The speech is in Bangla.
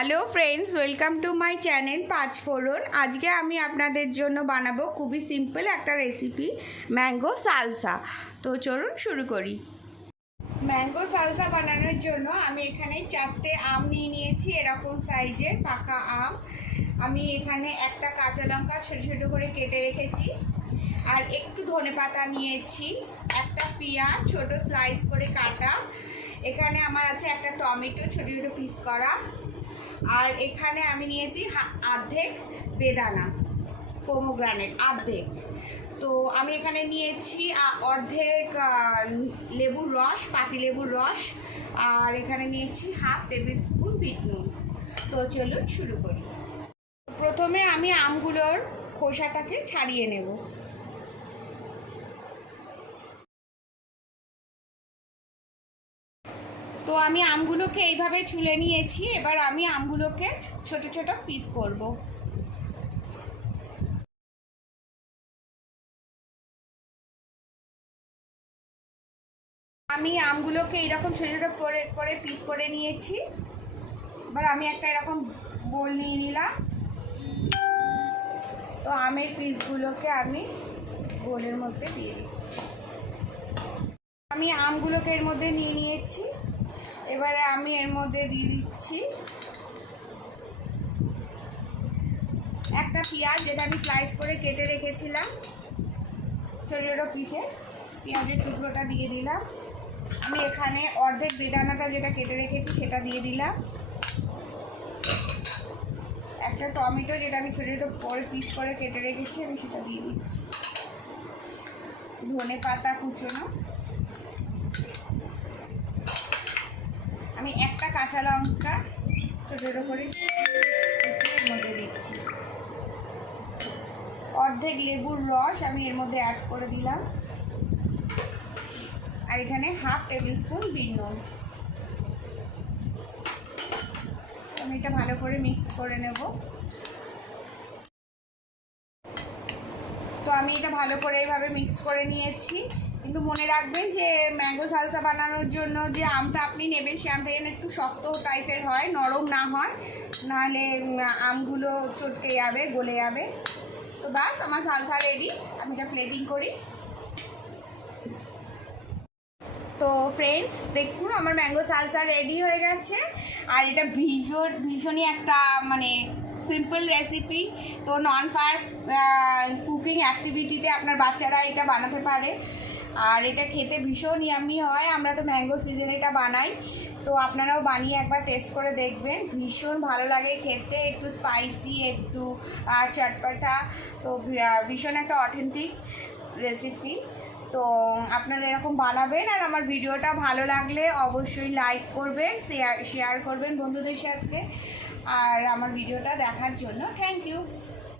Hello friends, welcome to my channel Panchphoron. আজকে আমি আপনাদের জন্য বানাবো খুবই সিম্পল একটা রেসিপি, ম্যাঙ্গো সালসা। তো চলুন শুরু করি। ম্যাঙ্গো সালসা বানানোর জন্য আমি এখানে 4টে আম নিয়ে নিয়েছি, এরকম সাইজের পাকা আম। আমি এখানে একটা কাঁচা লঙ্কা ছোটো ছোটো করে কেটে রেখেছি, আর একটু ধনেপাতা নিয়েছি, একটা পেঁয়াজ ছোটো স্লাইস করে কাটা, এখানে আমার আছে একটা টমেটো ছোটো ছোটো পিস করা, আর এখানে আমি নিয়েছি অর্ধেক বেদানা, পোমোগ্রানেট অর্ধেক। তো আমি এখানে নিয়েছি অর্ধেক লেবুর রস, পাতিলেবুর রস, আর এখানে নিয়েছি হাফ টেবিল স্পুন বিট নুন। তো চলুন শুরু করি। প্রথমে আমি আমগুলোর খোসাটাকে ছাড়িয়ে নেব। তো আমি আমগুলোকে এইভাবে ছুলে নিয়েছি, এবার আমি আমগুলোকে ছোট ছোট পিস করব। আমি আমগুলোকে এরকম ছোট ছোট করে করে পিস করে নিয়েছি। এবার আমি একটা এরকম বোল নিয়ে নিলাম। তো আমের পিসগুলোকে আমি বোলের মধ্যে দিয়ে দিচ্ছি। আমি আমগুলোকে এর মধ্যে নিয়ে নিয়েছি। এবারে আমি এর মধ্যে দিয়ে দিচ্ছি একটা পেঁয়াজ, যেটা আমি স্লাইস করে কেটে রেখেছিলাম ছোটো ছোটো পিসে। পেঁয়াজের টুকরোটা দিয়ে দিলাম। আমি এখানে অর্ধেক বেদানাটা যেটা কেটে রেখেছি সেটা দিয়ে দিলাম। একটা টমেটো যেটা আমি ছোটো ছোটো করে পিস করে কেটে রেখেছি আমি সেটা দিয়ে দিচ্ছি। ধনে পাতা কুচোনো, আমি একটা কাঁচা লঙ্কা ছোটো ছোটো করে এর মধ্যে দিচ্ছি। অর্ধেক লেবুর রস আমি এর মধ্যে অ্যাড করে দিলাম, আর এখানে হাফ টেবিল স্পুন বিট নুন। আমি এটা ভালো করে মিক্স করে নেব। তো আমি এটা ভালো করে এইভাবে মিক্স করে নিয়েছি। কিন্তু মনে রাখবেন যে ম্যাঙ্গো সালসা বানানোর জন্য যে আমটা আপনি নেবেন সে আমটা যেন একটু শক্ত টাইপের হয়, নরম না হয়, নাহলে আমগুলো চটকে যাবে, গলে যাবে। তো বাস আমার সালসা রেডি। আমি এটা প্লেটিং করি। তো ফ্রেন্ডস দেখুন, আমার ম্যাঙ্গো সালসা রেডি হয়ে গেছে। আর এটা ভীষণই একটা মানে সিম্পল রেসিপি। তো নন ফায়ার কুকিং অ্যাক্টিভিটিতে আপনার বাচ্চারা এটা বানাতে পারে, আর এটা খেতে ভীষণ ইয়ামি হয়। আমরা তো ম্যাঙ্গো সিজনে এটা বানাই, তো আপনারাও বানিয়ে একবার টেস্ট করে দেখবেন, ভীষণ ভালো লাগে খেতে, একটু স্পাইসি, একটু চটপটা। তো ভীষণ একটা অথেন্টিক রেসিপি। তো আপনারা এরকম বানাবেন। আর আমার ভিডিওটা ভালো লাগলে অবশ্যই লাইক করবেন, শেয়ার করবেন বন্ধুদের সাথে। আর আমার ভিডিওটা দেখার জন্য থ্যাংক ইউ।